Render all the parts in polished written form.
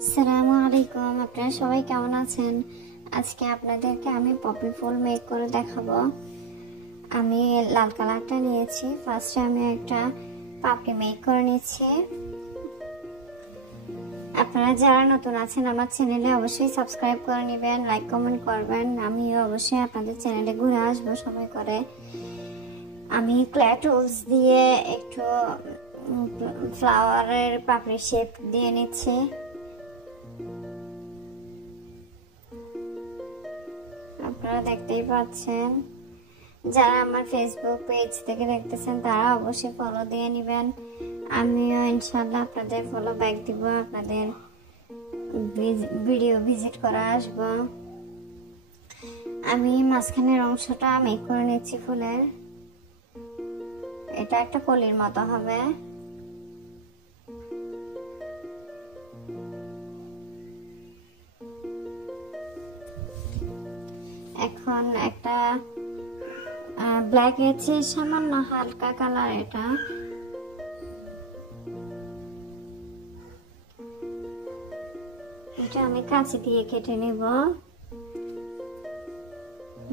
আসসালামু আলাইকুম, আপনারা সবাই কেমন আছেন? আজকে আপনাদেরকে আমি পপি ফুল মেক করে দেখাবো। আমি লাল কালারটা নিয়েছি। ফার্স্টে আমি একটা পাপড়ি মেক করে নিচ্ছি। আপনারা যারা নতুন আছেন আমার চ্যানেলে অবশ্যই সাবস্ক্রাইব করে নেবেন, লাইক কমেন্ট করবেন। আমিও অবশ্যই আপনাদের চ্যানেলে ঘুরে আসবো সময় করে। আমি ক্লে টুলস দিয়ে একটু ফ্লাওয়ারের পাপড়ি শেপ দিয়ে নিচ্ছি। আপনারা দেখতেই পাচ্ছেন। যারা আমার ফেসবুক পেজ থেকে দেখতেছেন তারা অবশ্যই ফলো দিয়ে নেবেন। আমিও ইনশাআল্লাহ আপনাদের ফলো ব্যাক দিব, আপনাদের ভিডিও ভিজিট করে আসব। আমি মাঝখানের অংশটা মেক করে নিচ্ছি ফুলের। এটা একটা কলির মতো হবে। এখন একটা ব্ল্যাক আছে, সামান্য হালকা কালার। এটা আমি কাঁচি দিয়ে কেটে নেব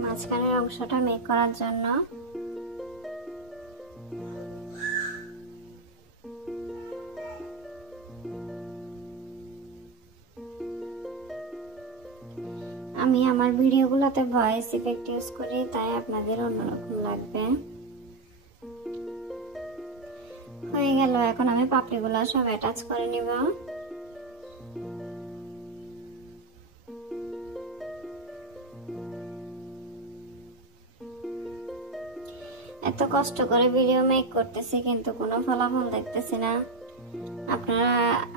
মাঝখানের অংশটা মেক করার জন্য। আমি আমার ভিডিওগুলোতে ভয়েস ইফেক্ট ইউজ করি, তাই আপনাদের অন্যরকম লাগবে। হয়ে গেল। এখন আমি পাপড়িগুলো সব অ্যাটাচ করে নিব। এত কষ্ট করে ভিডিও মেক করতেছি কিন্তু কোনো ফলাফল দেখতেছি না। আপনারা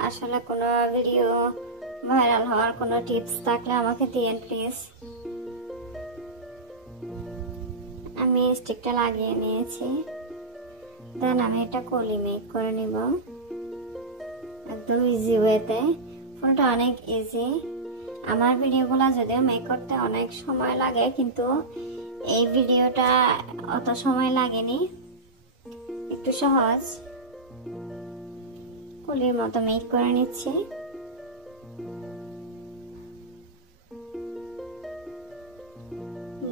আসলে কোনো ভিডিও ভাইরাল হওয়ার কোনো টিপস থাকলে আমাকে দিয়েন প্লিজ। আমি স্টিকটা লাগিয়ে নিয়েছি। দেন আমি একটা কলি মেক করে নিব একদম ইজি ওয়েতে। ফুলটা অনেক ইজি। আমার ভিডিওগুলো যদিও মেক করতে অনেক সময় লাগে, কিন্তু এই ভিডিওটা অত সময় লাগেনি, একটু সহজ। কলির মতো মেক করে নিচ্ছি।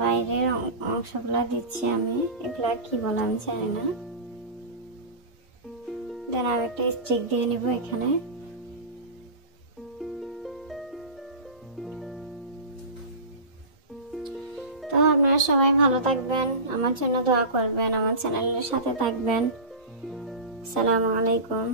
বাইরের অংশগুলো দিচ্ছি আমি, এগুলা কি বলে আমি জানি না। দেন আমি একটা স্টিক দিয়ে নিব এখানে। তো আপনারা সবাই ভালো থাকবেন, আমার জন্য দোয়া করবেন, আমার চ্যানেলের সাথে থাকবেন। আসসালামু আলাইকুম।